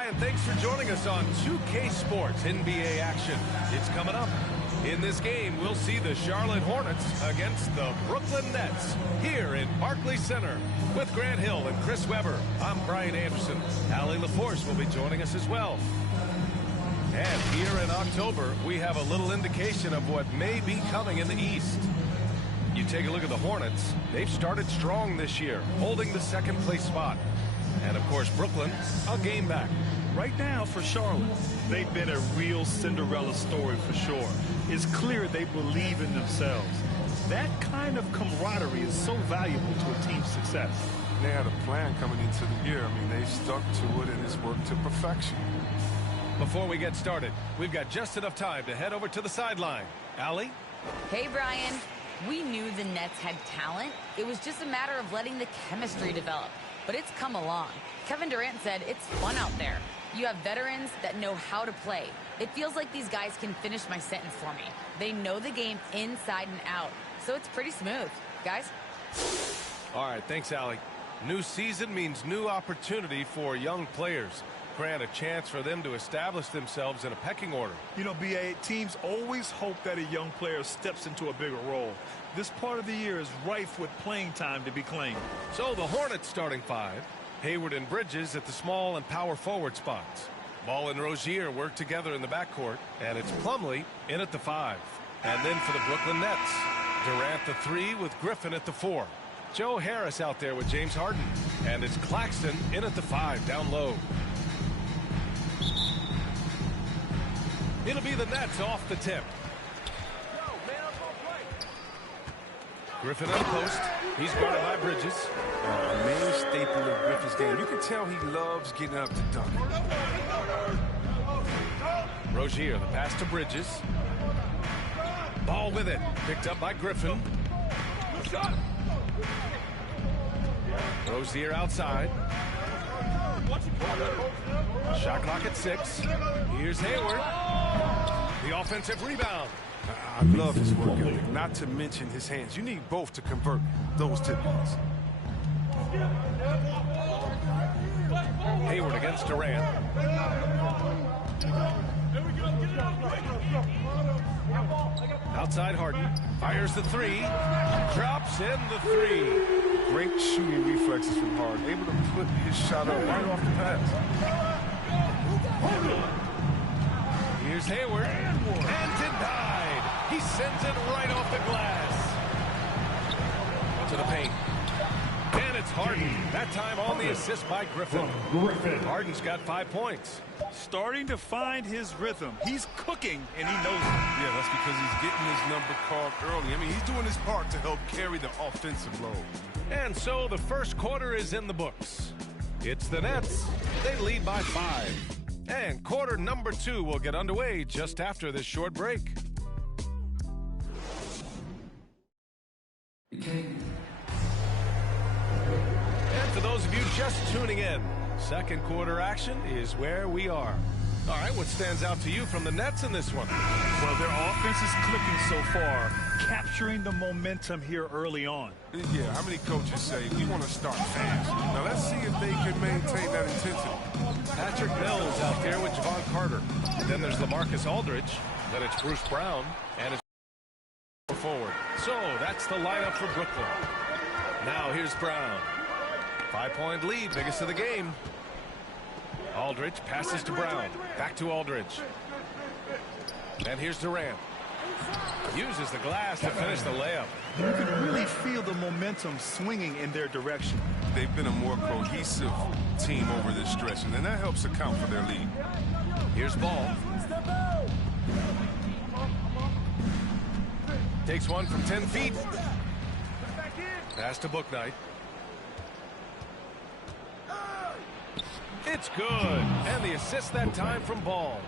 Hi, and thanks for joining us on 2K Sports NBA action. It's coming up. In this game, we'll see the Charlotte Hornets against the Brooklyn Nets here in Barclays Center. With Grant Hill and Chris Webber, I'm Brian Anderson. Allie LaForce will be joining us as well. And here in October, we have a little indication of what may be coming in the East. You take a look at the Hornets. They've started strong this year, holding the second-place spot. And, of course, Brooklyn, a game back. Right now for Charlotte, they've been a real Cinderella story for sure. It's clear they believe in themselves. That kind of camaraderie is so valuable to a team's success. They had a plan coming into the year. I mean, they stuck to it, and it's worked to perfection. Before we get started, we've got just enough time to head over to the sideline. Allie? Hey, Brian. We knew the Nets had talent. It was just a matter of letting the chemistry develop. But it's come along. Kevin Durant said it's fun out there. You have veterans that know how to play. It feels like these guys can finish my sentence for me. They know the game inside and out. So it's pretty smooth. Guys? All right, thanks, Allie. New season means new opportunity for young players. Grant, a chance for them to establish themselves in a pecking order. You know, B.A., teams always hope that a young player steps into a bigger role. This part of the year is rife with playing time to be claimed. So the Hornets starting five. Hayward and Bridges at the small and power forward spots. Ball and Rozier work together in the backcourt, and it's Plumlee in at the 5. And then for the Brooklyn Nets, Durant the 3 with Griffin at the 4. Joe Harris out there with James Harden, and it's Claxton in at the 5 down low. It'll be the Nets off the tip. Griffin on post. He's guarded by Bridges. A main staple of Griffin's game. You can tell he loves getting up to dunk. Rozier, the pass to Bridges. Ball with it. Picked up by Griffin. Rozier outside. Shot clock at 6. Here's Hayward. The offensive rebound. I love his work ethic, not to mention his hands. You need both to convert those tip-ins. Hayward against Durant. Outside Harden. Fires the 3. Drops in the 3. Great shooting reflexes from Harden. Able to put his shot up right off the pass. Here's Hayward. And denied. He sends it right off the glass. To the paint. And it's Harden. That time on the assist by Griffin. Harden's got 5 points. Starting to find his rhythm. He's cooking, and he knows it. Yeah, that's because he's getting his number called early. I mean, he's doing his part to help carry the offensive load. And so the first quarter is in the books. It's the Nets. They lead by 5. And quarter number 2 will get underway just after this short break. And for those of you just tuning in, second quarter action is where we are. All right, what stands out to you from the Nets in this one? Well, their offense is clicking so far, capturing the momentum here early on. Yeah, how many coaches say, we want to start fast? Now, let's see if they can maintain that intensity. Patrick Mills out there with Javon Carter. Then there's LaMarcus Aldridge. Then it's Bruce Brown. And it's forward. So that's the lineup for Brooklyn. Now here's Brown. 5-point lead, biggest of the game. Aldridge passes to Brown. Back to Aldridge. And here's Durant. Uses the glass to finish the layup. You can really feel the momentum swinging in their direction. They've been a more cohesive team over this stretch, and that helps account for their lead. Here's Ball. Takes one from 10 feet. Pass to Bouknight. It's good. And the assist that time from Ball.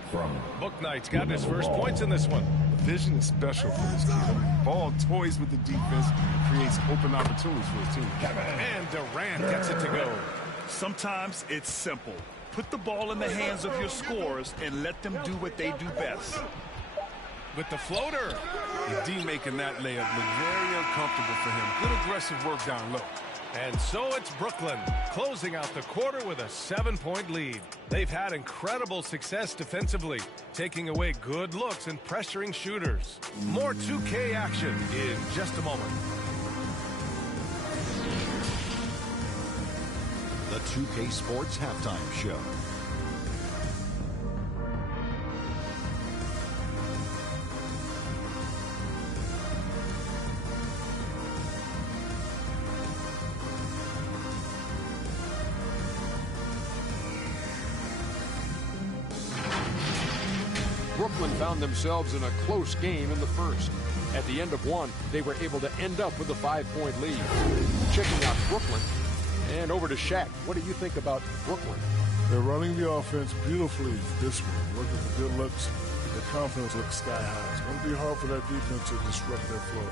Bouknight's got his first points in this one. Vision is special for this team. Ball toys with the defense, creates open opportunities for his team. And Durant gets it to go. Sometimes it's simple. Put the ball in the hands of your scorers and let them do what they do best. With the floater. The D making that layup look very uncomfortable for him. Good aggressive work down low. And so it's Brooklyn, closing out the quarter with a 7-point lead. They've had incredible success defensively, taking away good looks and pressuring shooters. More 2K action in just a moment. The 2K Sports Halftime Show. Brooklyn found themselves in a close game in the first. At the end of one, they were able to end up with a 5-point lead. Checking out Brooklyn, and over to Shaq. What do you think about Brooklyn? They're running the offense beautifully this one. Looking for good looks. Their confidence looks sky high. It's going to be hard for that defense to disrupt their flow.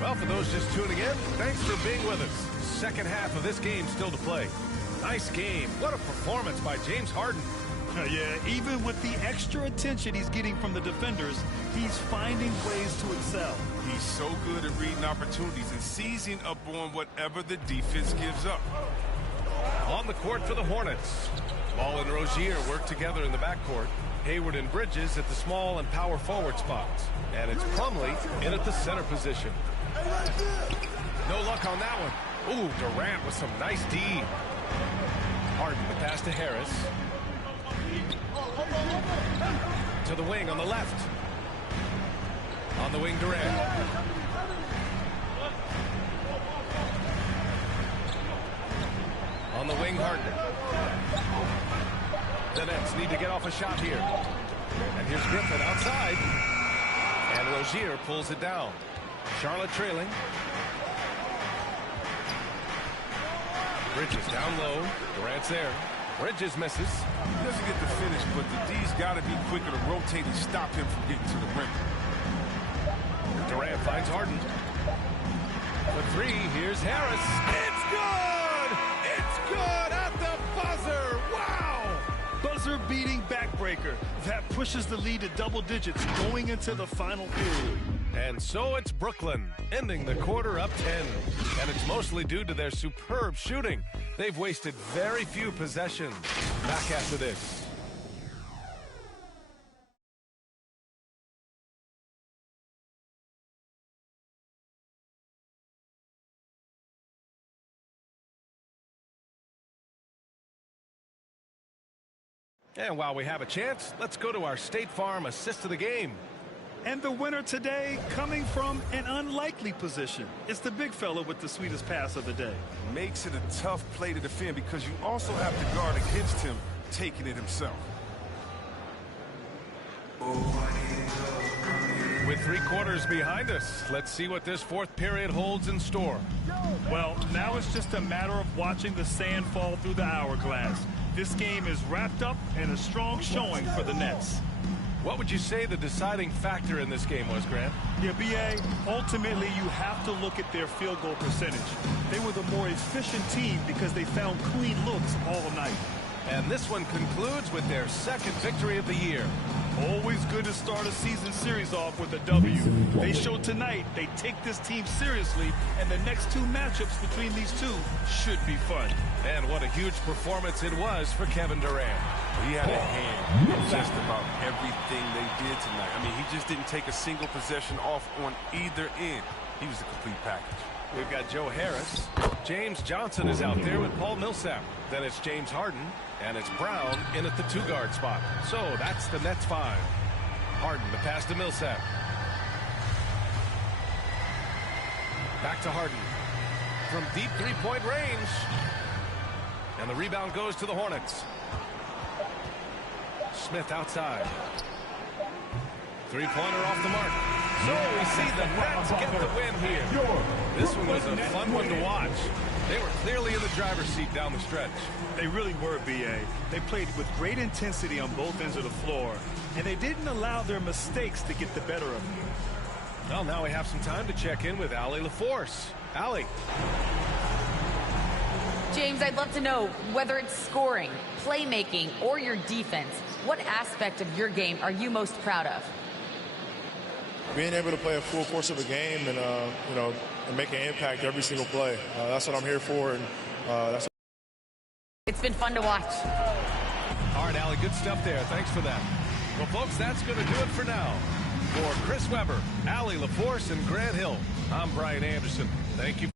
Well, for those just tuning in, thanks for being with us. Second half of this game still to play. Nice game. What a performance by James Harden. Yeah, even with the extra attention he's getting from the defenders, he's finding ways to excel. He's so good at reading opportunities and seizing up on whatever the defense gives up. On the court for the Hornets. Ball and Rozier work together in the backcourt. Hayward and Bridges at the small and power forward spots. And it's Plumlee in at the center position. No luck on that one. Ooh, Durant with some nice D. Harden the pass to Harris. To the wing on the left. On the wing, Durant. On the wing, Harden. The Nets need to get off a shot here. And here's Griffin outside. And Rozier pulls it down. Charlotte trailing. Bridges down low. Durant's there. Bridges misses. He doesn't get the finish, but the D's got to be quicker to rotate and stop him from getting to the rim. Durant finds Harden. For three, here's Harris. It's good! It's good at the buzzer! Wow! Buzzer-beating backbreaker. That pushes the lead to double digits going into the final period. And so it's Brooklyn, ending the quarter up 10. And it's mostly due to their superb shooting. They've wasted very few possessions. Back after this. And while we have a chance, let's go to our State Farm assist of the game. And the winner today coming from an unlikely position. It's the big fella with the sweetest pass of the day. Makes it a tough play to defend because you also have to guard against him taking it himself. With 3 quarters behind us, let's see what this fourth period holds in store. Well, now it's just a matter of watching the sand fall through the hourglass. This game is wrapped up in a strong showing for the Nets. What would you say the deciding factor in this game was, Grant? Yeah, B.A., ultimately you have to look at their field goal percentage. They were the more efficient team because they found clean looks all night. And this one concludes with their second victory of the year. Always good to start a season series off with a W. They showed tonight they take this team seriously, and the next 2 matchups between these two should be fun. And what a huge performance it was for Kevin Durant. He had a hand in just about everything they did tonight. I mean, he just didn't take a single possession off on either end. He was a complete package. We've got Joe Harris. James Johnson is out there with Paul Millsap. Then it's James Harden. And it's Brown in at the 2-guard spot. So that's the Nets 5. Harden, the pass to Millsap. Back to Harden. From deep 3-point range. And the rebound goes to the Hornets. Smith outside. 3-pointer off the mark. So we see the Nets get the win here. This one was a fun one to watch. They were clearly in the driver's seat down the stretch. They really were, B.A. They played with great intensity on both ends of the floor, and they didn't allow their mistakes to get the better of them. Well, now we have some time to check in with Allie LaForce. Allie. James, I'd love to know, whether it's scoring, playmaking, or your defense, what aspect of your game are you most proud of? Being able to play a full course of a game and, you know, and make an impact every single play. That's what I'm here for, and that's. It's been fun to watch. All right, Allie, good stuff there. Thanks for that. Well, folks, that's going to do it for now. For Chris Webber, Allie LaForce, and Grant Hill, I'm Brian Anderson. Thank you.